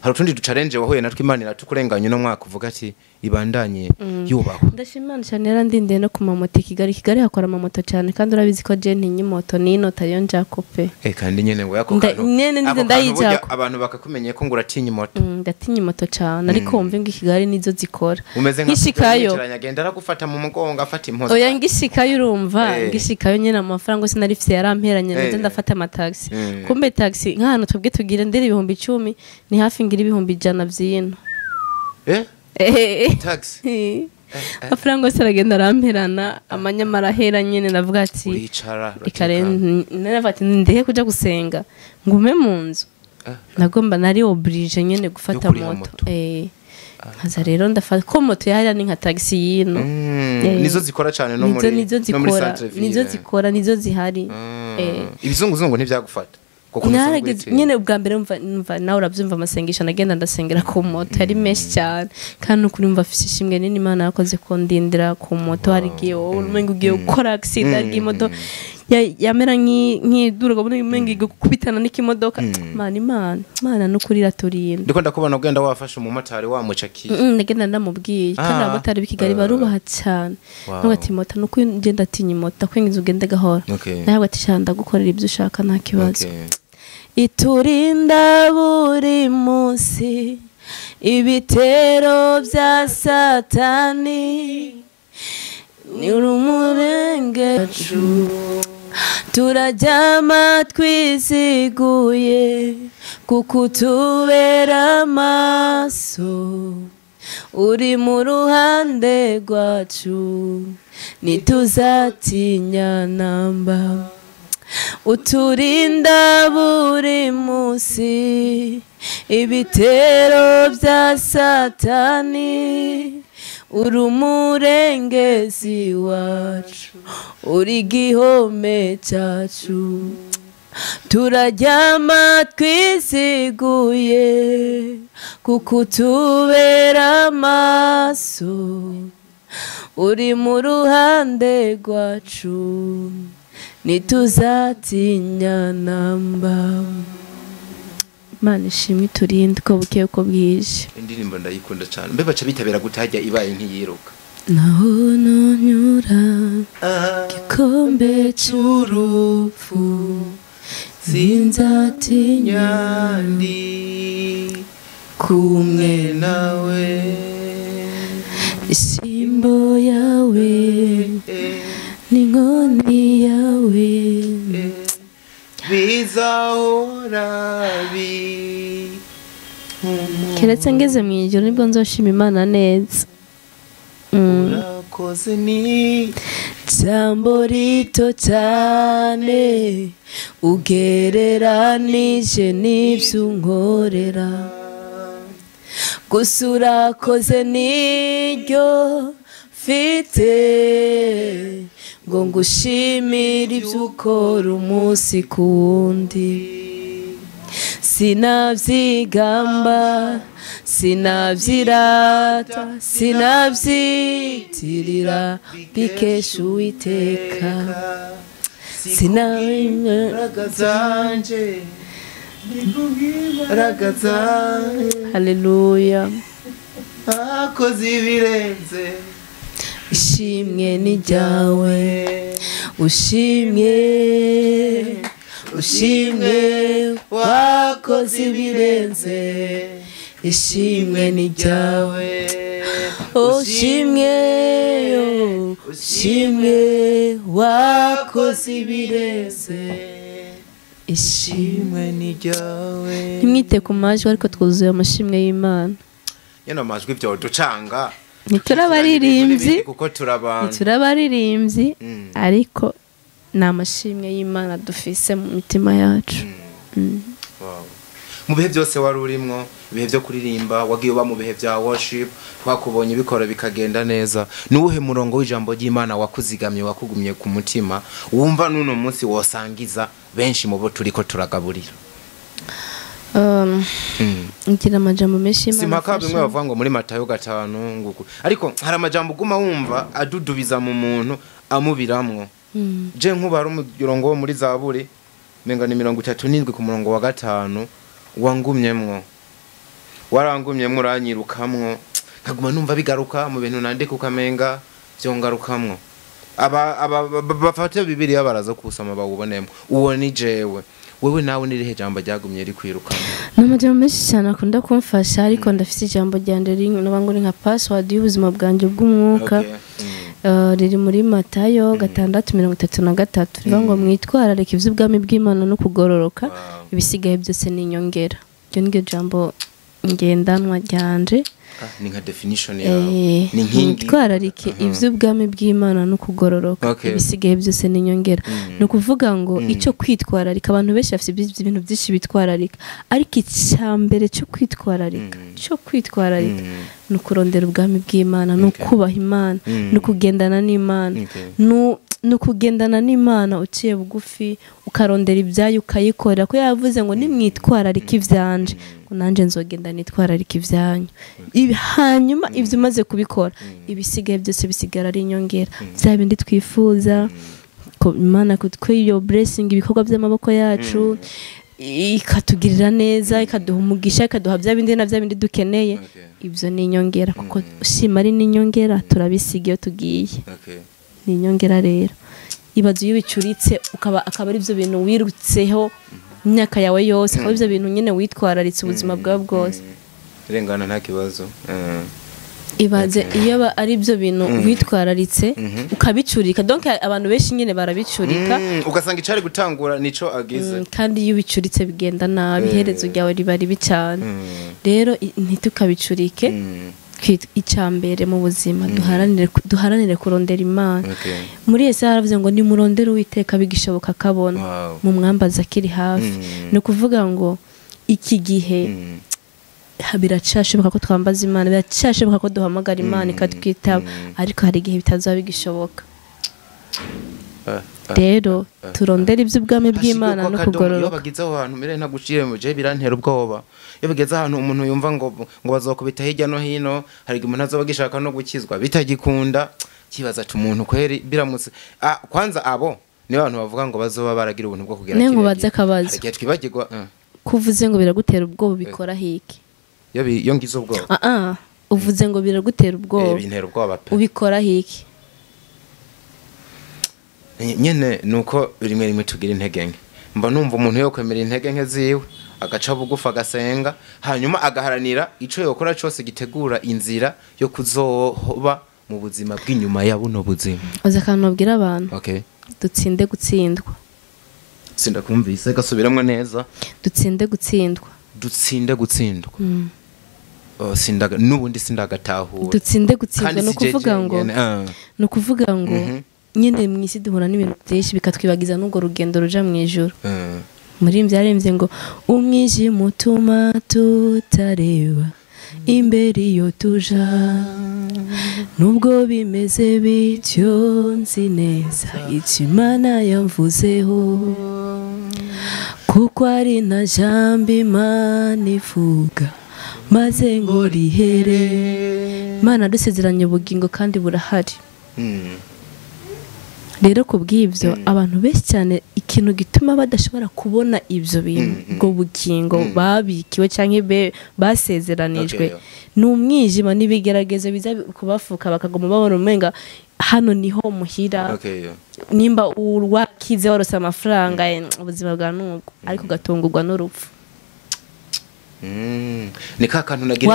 hari utundi duchallenge wahuye natwe Imana iratukurenganya no mwaka uvuga ati ibandanye yubaho ndashimana cyane yarandinde no kumamoto Kigali hakora amamoto cyane kandi urabizi ko je ntinyi moto nino tayo njakope kandi nyene ngo yakokano nyene ndayijako abantu bakakumenye ko nguratinyi moto ndatinyi moto cyane ariko wumve ngo Kigali nizo zikora ngishikayo agenda aragufata mu mugongo afata impozo oya ngishikayo urumva ngishikayo nyene amafaranga sinarifise yaramperanye nje ndafata amataxi kumbe taxi nk'ahantu twebwe tugire ndiri 1010 ni hafi ngira 100 vy'ino taxi amafaranga yose aragenda aramperana amanyamara ahera nyene navuga ati uricara narafata ndehe kuja gusenga ngume mu nzu nagomba nari oblige nyene gufata moto haza rero ndafata ko moto yari ni nka taxi yino nizo zikora cyane no muri nizo zikora nizo zihari ibizunguzungu ntivyagufata narageze nyene ubwa mbere mva nawe urabyumva amasengesho nagenda ndasengera ku moto ari menshi cyane kandi ukuri mva afise ishimwe nini Imana yakoze ko ndindira ku moto hari giye wowe umenga ugiye gukora accident y'imodoka yamera nk'idurwa muri umenga gukubitana n'ikimodoka Imana n'ukuri raturinda ndiko ndakubona ugenda wafashe mu motari wamucakiye ndagenda ndamubwiye kandi abamotari b'Kigali barubaha cyane ntugati moto nuko ngenda atinya moto kwingiza ugende gahora nawe ati shanda gukorera ibyo ushaka nta kibazo iturinda buri munsi ibitero bya satani ni urumurengecu turajyama twisiguye kuko utubera amaso uri mu ruhande rwacu ntituzatinya namba uturinda buri munsi ibitero bya satani uri umurengezi wacu uri igihome cyacu turajyama twisiguye kuko utubera amaso uri mu ruhande rwacu ntituzatinya namba Imana ishimwe iturinde ko bukeye uko bwije indirimbo ndayikunda cyane mbe baca bitabera gutajya ibaye ntiyiruka naho nonyura gikombe cy'urupfu sinzatinya ndi kumwe nawe isimbo yawe n'inkoni yawe bizahora keretse ngeze mu ijoro nibwo nzoshima Imana neza. urakoze ni jambo rito cyane ugereranije n'ibyo unkorera, gusa urakoze niryo mfite ngo ngushimire ibyo ukora umunsi ku wundi. Sinavyigamba, sinavyirata, sinavyitirira bikesha Uwiteka. Haleluya. akoze ibirenze Ishimwe ni ryawe, ushimwe ushimwe wakoze ibirenze. Ishimwe ni ryawe, ushimwe ushimwe wakoze ibirenze. ishimwe ni ryawe. Ntimwite ku majwi ariko twuzuye amashimwe y'Imana. Yano majwi byo ducanga Ntiturabaririmbyi kuko turabana, ntiturabaririmbyi ariko ni amashimwe y'Imana dufise mu mitima yacu. Wow. Mu bihe byose wari urimwo, ibihe byo kuririmba, wagiye uba mu bihe bya worship, bakubonye bikora bikagenda neza. Nuwuhe murongo w'ijambo ry'Imana wakuzigamye, wakugumye ku mutima, wumva nuno munsi wosangiza benshi mu bo turiko turagaburira? Ngira amajambo menshi y'Imana. Simpaka bimwe bavuga ngo muri Matayo 5 nguko. Ariko hari amajambo guma wumva adudubiza mu muntu amubiramwo. Je nkubara umurongo wo muri Zaburi menga ni 37 ku murongo wa 5 wangumyemwo. Warangumyemwo uranyirukamwo. Nkaguma numva bigaruka mu bintu nandika ukamenga byongarukamwo. Bafate Bibiliya baraza kusoma bawubonemo. Uwo ni jewe. Wewe nawe nirihe jambo ryagumye rikwirukana? N'amajambo menshi cyane akunda kumfasha ariko ndafite ijambo ryanje n'abango ni nka password y'ubuzima bwanje bw'umwuka. Riri muri Matayo 6:33 rivuga ngo mwitwararike ivy'ubwami bw'Imana no kugororoka, ibisigaye byose ni inyongera. Ryo niryo jambo ngendanwa ryanje. Ni nka definition yawe. Ni nkingi. Mwitwararike ivy'ubwami bw'Imana no kugororoka, ibisigaye byose ni inyongera. No kuvuga ngo icyo kwitwararika, abantu benshi bafite ibintu byinshi bitwararika, ariko icyambere cyo kwitwararika no kurondera ubwami bw'Imana, no kubaha Imana, no kugendana n'Imana, no kugendana n'Imana uciye bugufi, ukarondera ibyayo ukayikorera. Ko yavuze ngo nimwitwararika ivyanje, nanje nzogenda nitwararika ivyanyu. Hanyuma ivyo umaze kubikora, ibisigaye byose bisigara ari inyongera. Bya bindi twifuza ko Imana kutwiyo blessing ibikorwa by'amaboko yacu, ikatugirira neza, ikaduha umugisha, ikaduha bya bindi na bya bindi dukeneye. Ibyo ni inyongera kuko ushima ari n'inyongera, turabisiga iyo tugiye. Ni inyongera rero. Ibaze iyo bicuritse akaba ari byo bintu wirutseho imyaka yawe yose, akaba ibyo bintu nyine witwararitse ubuzima bwawe bwose. Rengana nta kibazo. Ibaze iyo ari byo bintu witwararitse ukabicurika. Donc abantu benshi nyine barabicurika, ugasanga icari gutangura nico agize. Kandi iyo bicuritse bigenda nabi, iherezo ryawe riba ribi cyane. Rero ntitukabicurike. Icyambere mu buzima duharanire kurondera Imana. Muri Yesaya haravuze ngo nimurondere Uwiteka bigishoboka kabona, mu mwambaza akiri hafi. No kuvuga ngo iki gihe biracashoboka ko twambaza Imana, biracashoboka ko duhamagara Imana ikatwitaba, ariko hari igihe bitazaba bigishoboka. Rero turondera iby'ubwami bw'Imana no kugororoka. Iyo bagize aho hantu mbere ntaguciye mu je birantera ubwoba. Iyo bageze ahantu umuntu yumva ngo bazokubita hirya no hino, hari igihe umuntu azobagishaka no gukizwa bitagikunda, kibaza ati umuntu kweri biramutse. Kwanza abo ni abantu bavuga ngo bazoba baragira ubuntu bwo kugera. Nengo baze kabazo. Hari twibagirwa. Kuvuze ngo biragutera ubwoba bikora hiki? Yo ngize ubwoba. Uvuze ngo biragutera ubwoba. Bintera ubwoba pe. Ubikora hiki? Nyene nuko rimwe tugira intege nke. Mba numva umuntu yo kwemera intege nke ziwe, agaca bugufa agasenga, hanyuma agaharanira ico yokora cyose gitegura inzira yo kuzoba mu buzima bw'inyuma ya buno buzima. Oza kantu babwira abantu. Dutsinde gutsindwa. sindakumvise gasubiramwe neza. Dutsinde gutsindwa. Dutsinde gutsindwa. Sindaga nubundi sindagatahura. Dutsinde gutsindwa no kuvuga ngo nyine mwisi duhura n'ibintu byinshi bikatwibagiza n'ubwo rugendo ruja mu ijuru. Muri byaremvye ngo umwijima utuma tutareba imbere iyo tuja, nubwo bimeze bityo nzi neza icyo Imana yamvuzeho, kuko ari nta jambo Imana ivuga maze ngo rihere. Imana dusezeranye ubugingo kandi burahari. Rero kubw'ibyo abantu benshi cyane ikintu gituma badashobora kubona ibyo bintu ubwo bugingo babikiwe cyangwa basezeranijwe ni umwijima n'ibigeragezo biza kubafuka bakagoma babona umenga hano niho muhira. Nimba wakize warose amafaranga ubuzima bwa nuko ariko gatungurwa n'urupfu. Ni ka kantu nagira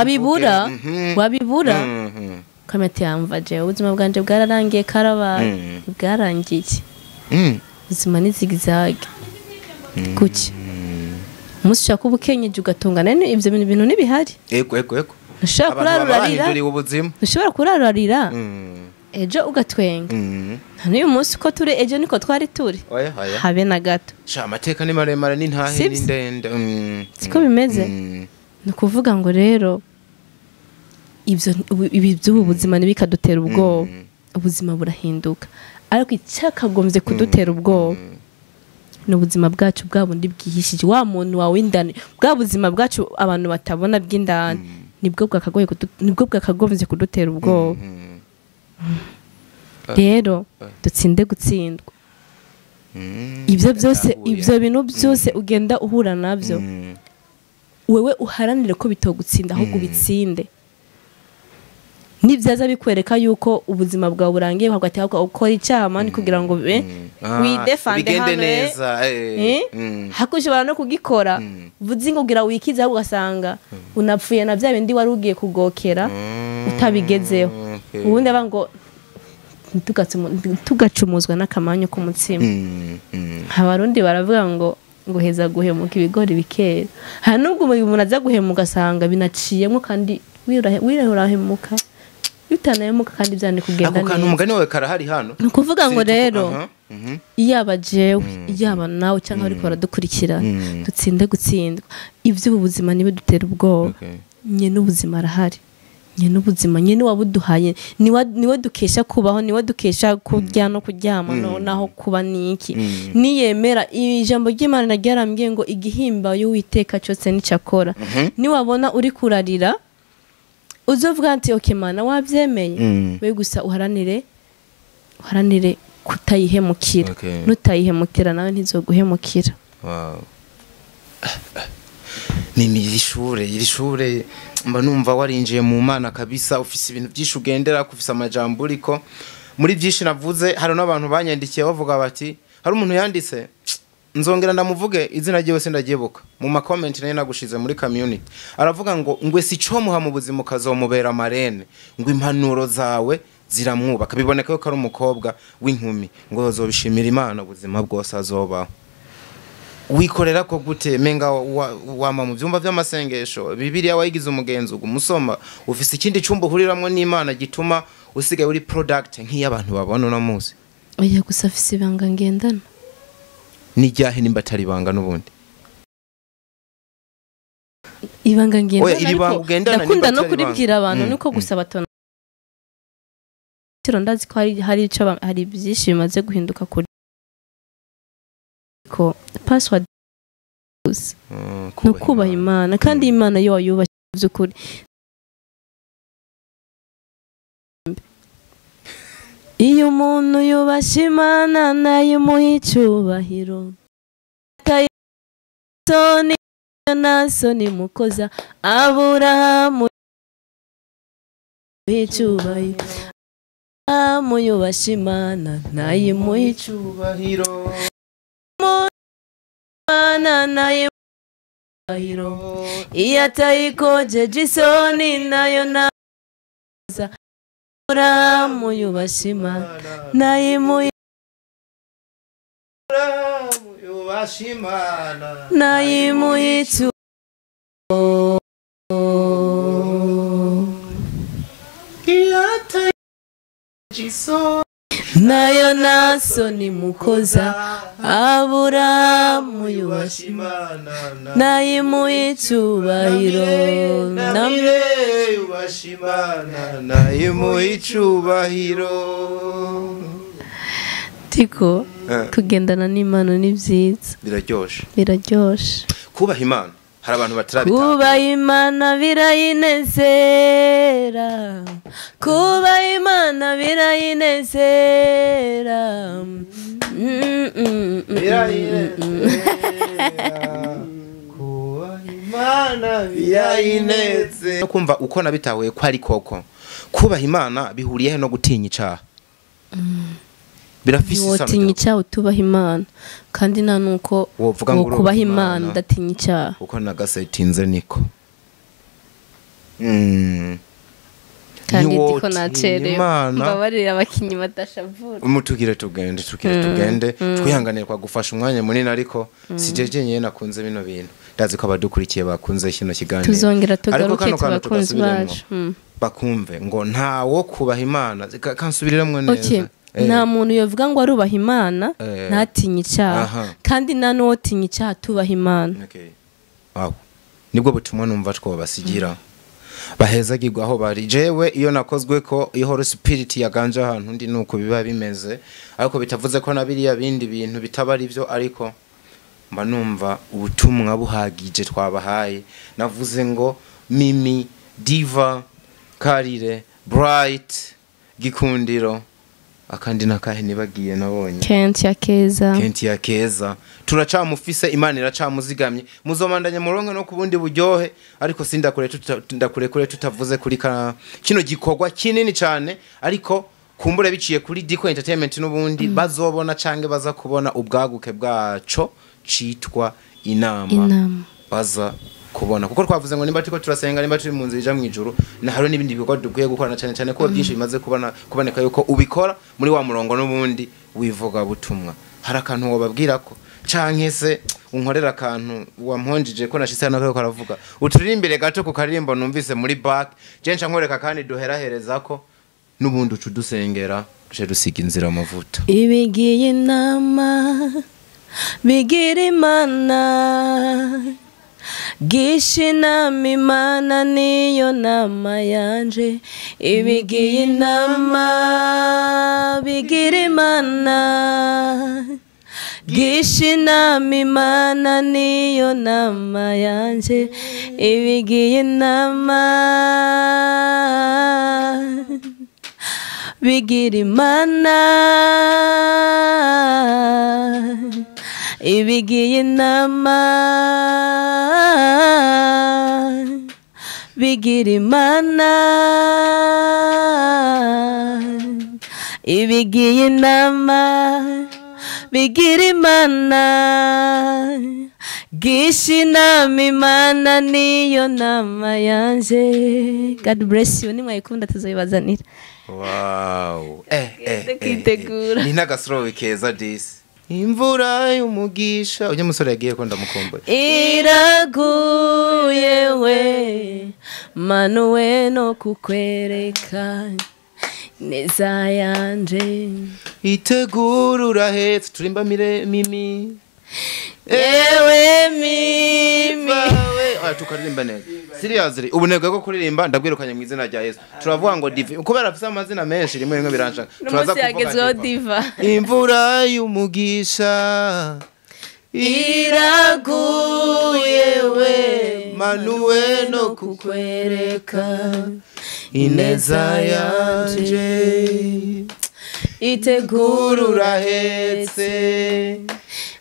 wabibura kamete yamvaje ubuzima bwanje bwararangiye karabaye bwarangiye. Ubuzima ni zigizage kuki umunsi ushaka ubukenyeje ugatungana ibyo bintu n'ibihari. Ego ushobora kurarurira ejo ugatwenga. N'uyu munsi ko turi ejo niko twari turi habe na gato. Amateka ni maremare n'intahe n'indende. Siko bimeze. Ni ukuvuga ngo rero ibi by'ubu buzima ntibikadutera ubwoba. Ubuzima burahinduka ariko icyakagombye kudutera ubwoba ni ubuzima bwacu bwa bundi bwihishije wa muntu wawe indani, bwa buzima bwacu abantu batabona bw'indani nibwo bwakagombye kudutera ubwoba. Rero dutsinde gutsindwa. Ibyo bintu byose ugenda uhura nabyo wewe uharanire ko bitogutsinda ahubwo ubitsinde. Nibyaza bikwereka yuko ubuzima bwawe burangiye hagati yako ukora icyaha mani kugira ngo widefande neza hakushobora no kugikora vuze kugira wikize aho ugasanga unapfuye na bya bindi wari ugiye kugokera utabigezeho. Ubundi abango tugacumuzwa n'akamanyo k'umutsima. Abarundi baravuga ngo heza guhemuka ibigori bikera. Hari nubwo umuntu aza guhemuka asanga binaciyemwo kandi wirahurahemuka utanayemuka kandi byane kugenda neza. Ako kantu umugani wawe karahari hano. Nukuvuga ngo rero iyaba jewe iyaba nawe cyangwa ariko baradukurikira dutsinde gutsindwa. Ibyo ubuzima nibe dutera ubwoba. Nyene ubuzima arahari. Nyene ubuzima nyene wabuduhaye niwe dukesha kubaho, niwe dukesha kurya no kuryama naho kuba niki. Niyemera ijambo ry'Imana ryarambwiye ngo igihimba y'Uwiteka cyose nicakora. Niwabona uri kurarira uzovuga ati okay Mana wabyemeye we gusa uharanire kutayihemukira. Nutayihemukira nawe ntizoguhemukira. Iri shure mba numva warinjiye mu Mana kabisa, ufise ibintu byinshi ugendera, kufisa amajambo uriko muri byinshi navuze. Hari n'abantu banyandikiye bavuga bati hari umuntu yanditse nzongera ndamuvuge izina ryiwe sindagiyebuka mu ma comment nayo nagushize muri community, aravuga ngo ngwe sico muha mu buzima kazomubera marene, ngo impanuro zawe ziramwubaka. Biboneka ko ari umukobwa w'inkumi ngo azobishimira Imana ubuzima bwose azobaho. Wikorera ko gute menga wama mu byumba by'amasengesho Bibiliya wayigize umugenzo umusoma ufise ikindi cyumba uhuriramwe n'Imana gituma usigaye uri product nk'iy'abantu babona no muzi. Oya gusa afise ibanga ngendana nijyahe nimba atari banga n'ubundi ibanga ngendana. Oya iri banga ugendana ndakunda no kuribwira abantu niko gusa batona ndazi ko hari byinshi bimaze guhinduka kuri ko password no kubaha Imana kandi Imana yo yubashye by'ukuri. Iyo umuntu yubashye Imana nayo muha icyubahiro tayisoni nasoni mukoza Aburahamu icyubahiro yubashye Imana nayo muha icyubahiro Imana nayo iya tayikoje jisoni nayo naza Aburahamu yubashye Imana nayo ubashimana nayimuhitu nayo naso ni mukoza Aburamu yubashimana nayimuhicubahiro namire ubashimana nayimuhicubahiro. tiko kugendana n'Imana ni byiza biraryoshe kubaha Imana hari abantu batarabitanga kubaha Imana birayinezera kubaha Imana birayinezera kubaha Imana birayinezera no kumva uko nabitahuye ko ari koko kubaha Imana bihuriye no gutinya icaha birafise isano wotinya icyaha utubaha Imana kandi nta nuko kubaha Imana udatinya icyaha uko nagasetinze niko kandi ndiko nacereye mbabarira abakinyi badashavura umutugire tugende twihanganire kwa gufasha umwanya munini ariko sijeje nyene nakunze bino bintu ndazi ko abadukurikiye bakunze kino kiganiro tuzongera tugaruke tubakunzi bacu bakumve ngo ntawo kubaha Imana kansubiriremwe neza nta muntu yovuga ngo arubaha Imana ntatinye icyaha kandi nta n'uwotinya icyaha tubaha Imana. Nibwo butumwa numva twobasigira bahezagirwa aho bari. Jewe iyo nakozwe ko iyo Holy Spirit yaganje ahantu ndi nuko biba bimeze ariko bitavuze ko nabiriya bindi bintu bitabari byo ariko mba numva ubutumwa buhagije twabahaye. Navuze ngo Mimi, Diva, Karire, Bright, Gikundiro akandi nakahe nibagiye nabonye Kenti ya Keza turacamufise Imana iracamuzigamye muzomandanye muronke no kubundi buryohe ariko sindakure tutavuze kuri kino gikorwa kinini cyane ariko kumbure biciye kuri Diko Entertainment n'ubundi bazobona canke baza kubona ubwaguke bwaco citwa inama baza kubona kuko twavuze ngo nimba tiko turasenga nimba turi mu nzira ija mu ijuru na haro nibindi bikorwa dukwiye gukorana cyane cyane ko byinshi bimaze kuboneka yuko ubikora muri wa murongo n'ubundi wivuga butumwa. Hari akantu wababwira ko canke se unkorera akantu wamponjije ko nashise hano ko karavuga uturiri imbere gato ku karirimbo numvise muri back je nca nkoreka kandi duherahereza ko n'ubundi ucu dusengera je dusiga inzira amavuta ibigiye inama bigira Imana Gishinama Imana niyo nama yanje ibigiye inama bigira Imana Gishinama Imana niyo nama yanje ibigiye inama bigira Imana ibigiye inama bigira Imana ibigiye inama bigira Imana Gishinama Imana niyo nama yanje. God bless you nimwayikunda tuzobibazanira. Wow kwitegura ni nagasoro keza disi imvura y'umugisha ujye musore yagiye ko ndamukomboye iraguye we manuwe no kukwereka neza yanje itegura urahetse turimba Mimi ewe Mimi tukaririmba neza seriously ubunebwe bwo kuririmba ndabwirukanye mu izina rya Yesu turavuga ngo Diva kubera afite amazina menshi rimwe biranshaka turaza kuvuga Diva imvura y'umugisha iraguye we manuwe no kukwereka ineza yanje itegura urahetse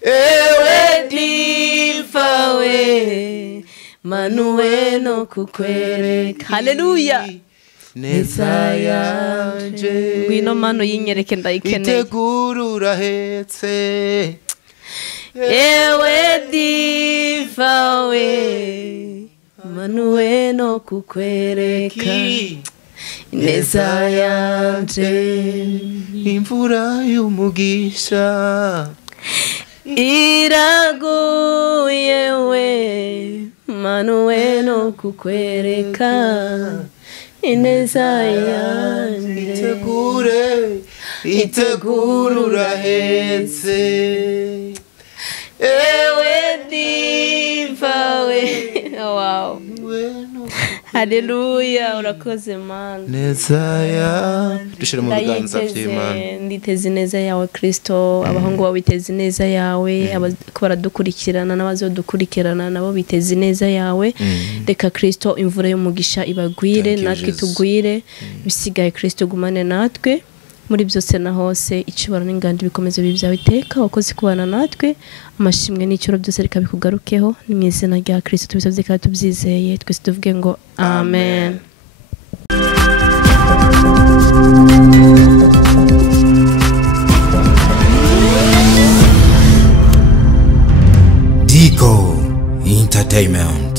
ewe Diva we manuwe no kukwereka haleluya neza yanje ngwino mano yinyereke ndayikeneye itegura urahetse ewe Diva we manuwe no kukwereka ineza yanje imvura y'umugisha iraguye kukwereka ineza yanjye. Itegure urahetse, ewe diva we. Wow, haleluya, urakoze mana. neza ya dushire mu biganza by'Imana. Nditeze ineza yawe Kristo, abahungu bawe biteze ineza yawe, ko baradukurikirana n'abazodukurikirana nabo biteze ineza yawe. Reka Kristo imvura y'umugisha ibagwire, natwe tugwire, bisigaye Kristo gumane natwe muri byose na hose. Icibaro n'ingandi bikomeze bibyawe iteka, wakoze kubana natwe, amashimwe n'icyo byose reka bikugarukeho, ni mu izina rya Kristo tubisabye kandi tubyizeye, twese tuvuge ngo amen. Diko Entertainment.